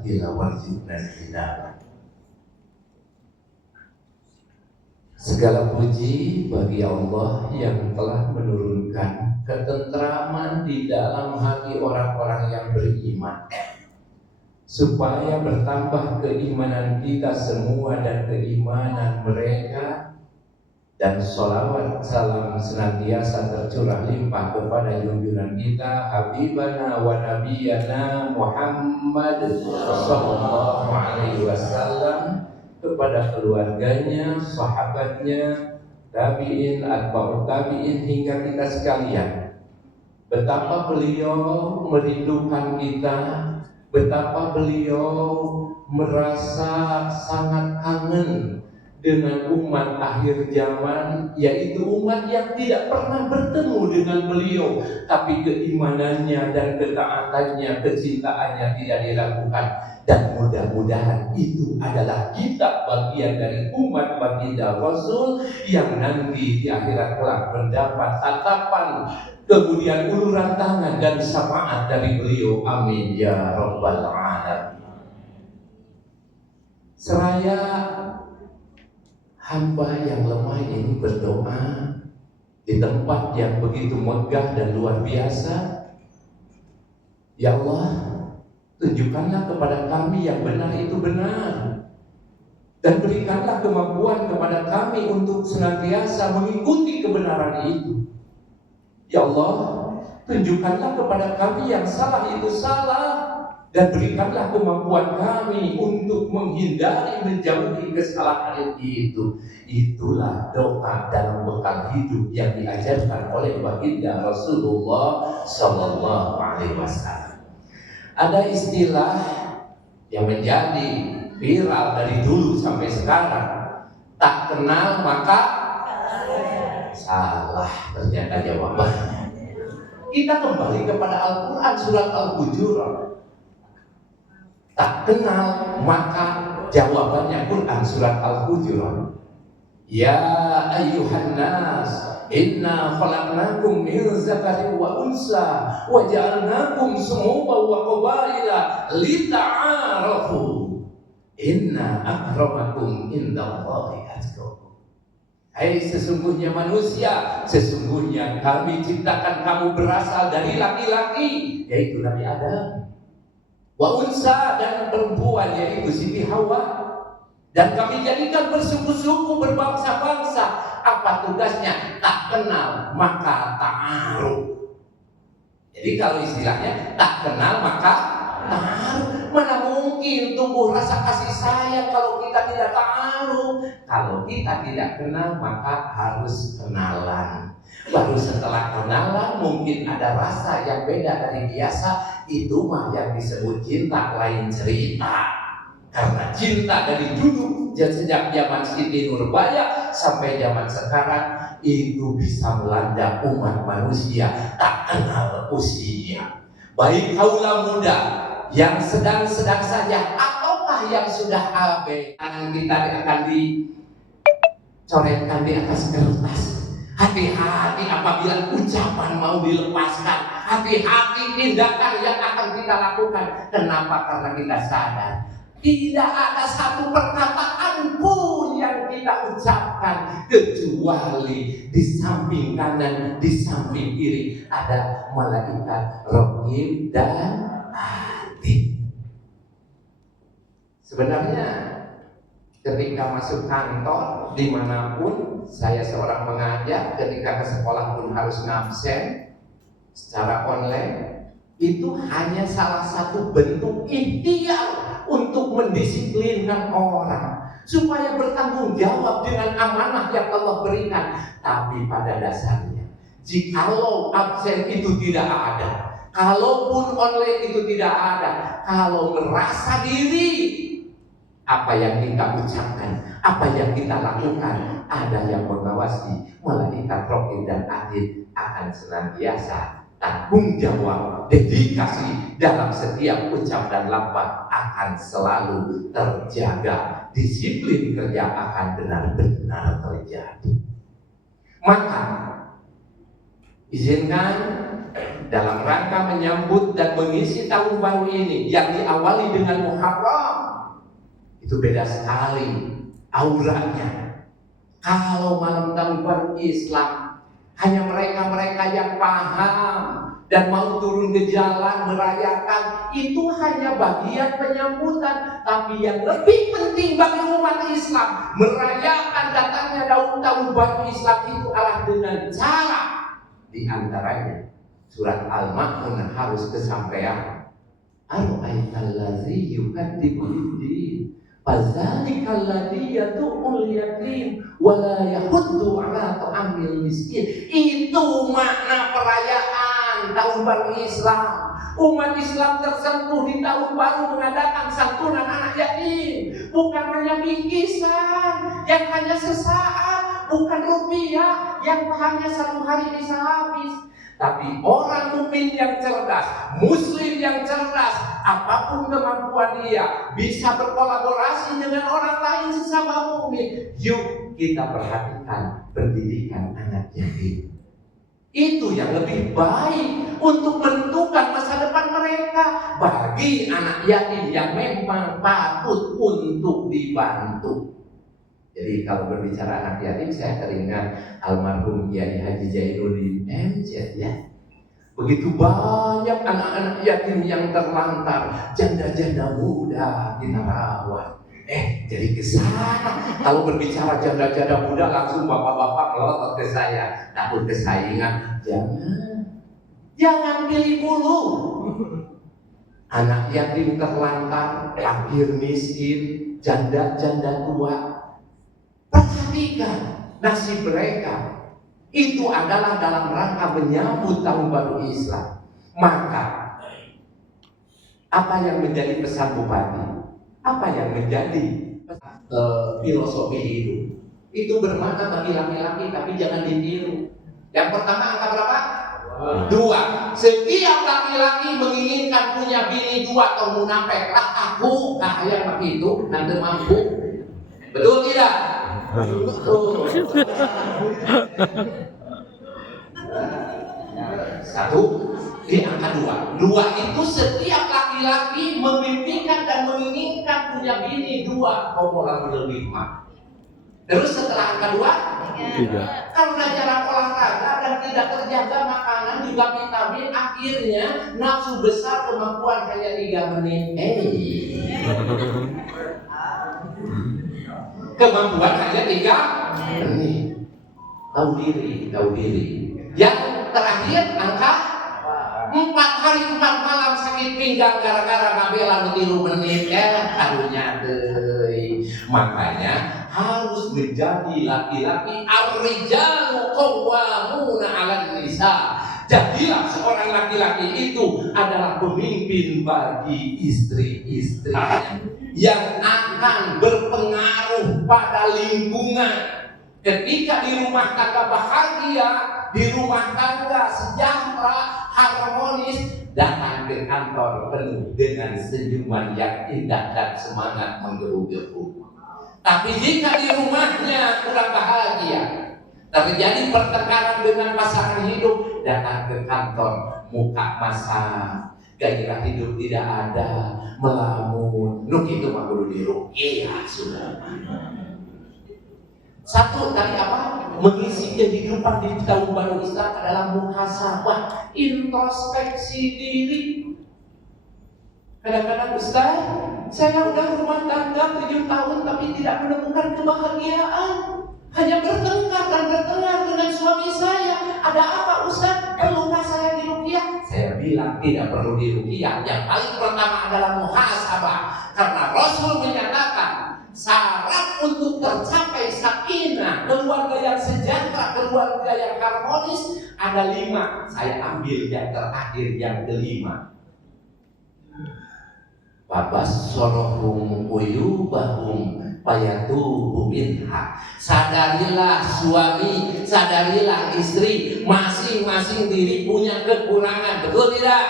adila warzuqna hidayah. Segala puji bagi Allah yang telah menurunkan ketentraman di dalam hati orang-orang yang beriman, supaya bertambah keimanan kita semua dan keimanan mereka, dan sholawat salam senantiasa tercurah limpah kepada junjungan kita Habibana wa Nabiyana Muhammad sallallahu alaihi wasallam, kepada keluarganya, sahabatnya, tabi'in, atba'ut tabi'in, hingga kita sekalian. Betapa beliau merindukan kita, betapa beliau merasa sangat kangen dengan umat akhir zaman, yaitu umat yang tidak pernah bertemu dengan beliau, tapi keimanannya dan ketaatannya, kecintaannya tidak diragukan. Dan mudah-mudahan itu adalah kita, bagian dari umat baginda Rasul yang nanti di akhirat kelak mendapat tatapan, kemudian uluran tangan dan syafaat dari beliau. Amin ya rabbal alamin. Seraya hamba yang lemah ini berdoa di tempat yang begitu megah dan luar biasa, ya Allah, tunjukkanlah kepada kami yang benar itu benar, dan berikanlah kemampuan kepada kami untuk senantiasa mengikuti kebenaran itu. Ya Allah, tunjukkanlah kepada kami yang salah itu salah, dan berikanlah kemampuan kami untuk menghindari, menjauhi kesalahan itu. Itulah doa dalam bekal hidup yang diajarkan oleh baginda Rasulullah sallallahu alaihi wasallam. Ada istilah yang menjadi viral dari dulu sampai sekarang, tak kenal maka salah. Ternyata jawabannya, kita kembali kepada Al-Quran surat Al-Hujurat. Tak kenal maka jawabannya Quran surat Al-Hujurat. Ya ayyuhan nas, inna khalaqnakum min zakarin wa unsa wa ja'alnakum shu'uban wa qabaila lita'arafu inna akramakum indallahi atqakum. Hai sesungguhnya manusia, sesungguhnya kami ciptakan kamu berasal dari laki-laki, yaitu Nabi Adam, wa unsa, dan perempuan, yaitu Siti Hawa, dan kami jadikan bersuku-suku, berbangsa-bangsa. Apa tugasnya? Tak kenal maka ta'aruf. Jadi kalau istilahnya tak kenal maka ta'aruf. Mana mungkin tumbuh rasa kasih sayang kalau kita tidak ta'aruf? Kalau kita tidak kenal maka harus kenalan. Baru setelah kenalan mungkin ada rasa yang beda dari biasa. Itu mah yang disebut cinta, lain cerita. Karena cinta dari dulu, sejak zaman Siti Nurbaya sampai zaman sekarang, itu bisa melanda umat manusia tak kenal usia. Baik kaula muda yang sedang-sedang saja, ataukah yang sudah abe, tangan kita akan dicoretkan di atas kertas. Hati-hati apabila ucapan mau dilepaskan. Hati-hati tindakan yang akan kita lakukan. Kenapa? Karena kita sadar tidak ada satu perkataan pun yang kita ucapkan kecuali di samping kanan, di samping kiri ada malaikat raqib dan atid. Sebenarnya ketika masuk kantor dimanapun, saya seorang pengajar, ketika ke sekolah pun harus ngabsen secara online. Itu hanya salah satu bentuk ikhtiar untuk mendisiplinkan orang supaya bertanggung jawab dengan amanah yang Allah berikan. Tapi pada dasarnya, jikalau absen itu tidak ada, kalaupun online itu tidak ada, kalau merasa diri, apa yang kita ucapkan, apa yang kita lakukan, ada yang mengawasi. Malaikat raqib dan atid akan senantiasa tanggung jawab, dedikasi dalam setiap ucap dan lafaz akan selalu terjaga. Disiplin kerja akan benar-benar terjadi. Maka izinkan dalam rangka menyambut dan mengisi tahun baru ini yang diawali dengan Muharram, itu beda sekali auranya. Kalau malam tahun baru Islam hanya mereka-mereka yang paham dan mau turun ke jalan merayakan, itu hanya bagian penyambutan. Tapi yang lebih penting bagi umat Islam merayakan datangnya tahun baru Islam itu adalah dengan cara, di antaranya surat Al-Ma'un harus kesampaian. Ara'aital ladzi yukadzibu bid-din fadzalikal ladzi yad'ul yatim wa la yahuddu 'ala ta'amil miskin. Itu makna perayaan tahun baru Islam. Umat Islam tersentuh di tahun baru mengadakan santunan anak yatim, bukan hanya bingkisan yang hanya sesaat, bukan rupiah yang hanya satu hari bisa habis. Tapi orang mukmin yang cerdas, muslim yang cerdas, apapun kemampuan dia, bisa berkolaborasi dengan orang lain sesama mukmin. Yuk kita perhatikan pendidikan anak yatim. Itu yang lebih baik untuk menentukan masa depan mereka bagi anak yatim yang memang patut untuk dibantu. Jadi kalau berbicara anak yatim, saya teringat almarhum Kiai Haji Zainuddin MZ ya. Begitu banyak anak-anak yatim yang terlantar, janda-janda muda kita rawat. Jadi kesana. Kalau berbicara janda-janda muda, langsung bapak-bapak melotot ke saya, takut kesaingan. Jangan pilih bulu. Anak yatim terlantar, fakir miskin, janda-janda tua. Perhatikan nasib mereka. Itu adalah dalam rangka menyambut tahun baru Islam. Maka apa yang menjadi pesan bupati? Apa yang menjadi filosofi hidup? Itu bermakna bagi laki-laki, tapi jangan ditiru. Yang pertama angka berapa? 2. Setiap laki-laki menginginkan punya bini 2 atau munafik. Aku yang begitu nanti mampu. Betul tidak? Satu di angka 2. 2 itu setiap laki-laki memimpikan dan menginginkan punya bini 2 atau lebih mah. Terus setelah angka 2, karena jarang olahraga dan tidak terjaga makanan juga vitamin, akhirnya nafsu besar kemampuan hanya 3 menit. Kemampuan hanya 3 menit. Tahu diri. Yang terakhir angka 4 hari 4 malam sakit pinggang gara-gara ngabelan 3 menit. Karunya deui. Makanya harus menjadi laki-laki ar-rijalu qawwamuna 'alan nisa. Jadilah seorang laki-laki itu adalah pemimpin bagi istri-istrinya yang akan berpengaruh pada lingkungan. Ketika di rumah tangga bahagia, di rumah tangga sejahtera, harmonis, datang ke kantor penuh dengan senyuman yang indah dan semangat menggebu-gebu. Tapi jika di rumahnya kurang bahagia, terjadi pertengkaran dengan pasangan hidup, datang ke kantor muka masam, gairah hidup tidak ada, melamun. Nuk itu mah kudu diruqyah sudah. Satu tadi apa? Mengisi kehidupan di tahun baru Islam adalah muhasabah, introspeksi diri. Kadang-kadang Ustaz, saya udah rumah tangga 7 tahun tapi tidak menemukan kebahagiaan. Hanya bertengkar dengan suami saya. Ada apa Ustaz? Perlukah saya diruqyah? Saya bilang tidak perlu diruqyah. Yang paling pertama adalah muhasabah. Karena Rasul menyatakan syarat untuk tercapai sakinah, keluarga yang sejahtera, keluarga yang harmonis ada 5. Saya ambil yang terakhir, yang kelima. Babassorohum uyubahum fayatubu minha. Sadarilah suami, sadarilah istri, masing-masing diri punya kekurangan, betul tidak?